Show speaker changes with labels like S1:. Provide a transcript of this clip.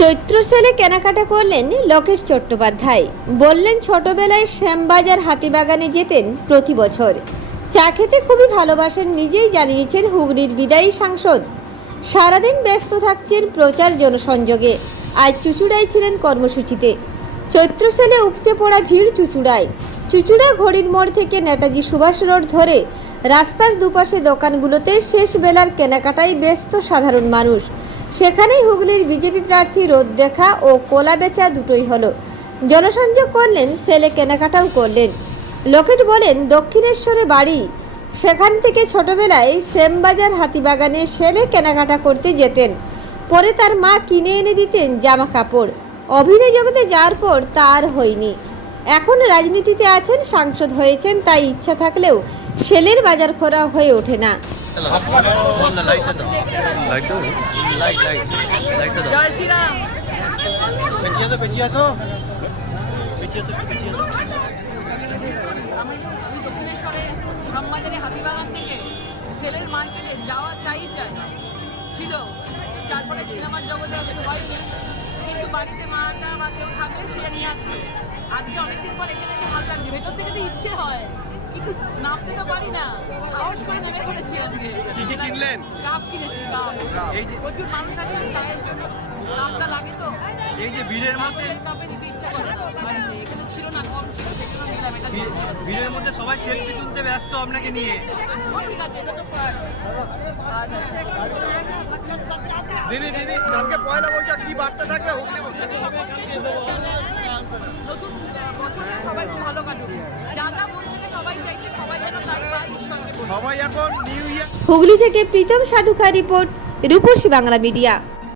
S1: চৈত্র সেলে কেনাকাটা করলেন লকেট চট্টোপাধ্যায়। বললেন, ছোটবেলায় শ্যামবাজার হাতিবাগানে যেতেন প্রতি বছর। চা খেতে খুবই ভালোবাসেন, নিজেই জানিয়েছেন হুগলির বিদায়ী সাংসদ। সারাদিন ব্যস্ত থাকছেন প্রচার জনসংযোগে। আজ চুচুড়ায় ছিলেন কর্মসূচিতে। চৈত্র সেলে উপচে পড়া ভিড় চুচুড়ায়। চুচুড়া ঘড়ির মোড় থেকে নেতাজি সুভাষ রোড ধরে রাস্তার দুপাশে দোকানগুলোতে শেষ বেলার কেনাকাটায় ব্যস্ত সাধারণ মানুষ। সেখানেই হুগলির বিজেপি প্রার্থী রোদ দেখা ও কোলা বেচা দুটোই হলো। জনসংযোগ করলেন, সেলে কেনাকাটাও করলেন। লোকেট বলেন, দক্ষিণেশ্বরে বাড়ি। সেখান থেকে ছোটবেলায় শ্যামবাজার হাতিবাগানে সেলে কেনাকাটা করতে যেতেন। পরে তার মা কিনে এনে দিতেন জামা কাপড় অভিনয় জগতে যাওয়ার পর তার হয়নি। এখন রাজনীতিতে আছেন, সাংসদ হয়েছেন, তাই ইচ্ছা থাকলেও সেলের বাজার খোরা হয়ে ওঠে না।
S2: লাইটটা দাও লাইটটা লাইট লাইট লাইটটা দাও
S3: জয় শ্রীরাম
S2: পেঁচিয়ে তো পেঁচিয়ে আসো পেঁচিয়ে
S3: আমি দক্ষিণেশ্বরে রামবাজারে যাওয়া চাই চাই ছিল। তারপরে সিনেমার জগতে কিন্তু বাড়িতে মাটা বা কেউ থাকলে সে নিয়ে আসবে আজকে অনেকদিন পর এখানে লাগছে ভেতর থেকে তো ইচ্ছে হয় নামতে তো পারি না। সাহস করে নেমে পড়েছি আজকে।
S2: কি কি কিনলেন?
S3: কাপ কিনেছি কাপ
S2: এই যে
S3: প্রচুর মানুষ আছে চায়ের জন্য কাপটা লাগে তো।
S2: এই যে ভিড়ের মধ্যে
S3: কাপে নিতে ইচ্ছা করে। বাড়িতে এখানে ছিল না কম ছিল সেই নিলাম এটা
S2: ভিড়ের মধ্যে সবাই সেলফি তুলতে ব্যস্ত আপনাকে নিয়ে।
S3: ঠিক আছে এটা তো
S2: দিদি দিদি কালকে পয়লা বৈশাখ কি বার্তা থাকবে? হুগলি
S1: হুগলি থেকে প্রীতম সাধুকা রিপোর্ট রূপসী বাংলা মিডিয়া।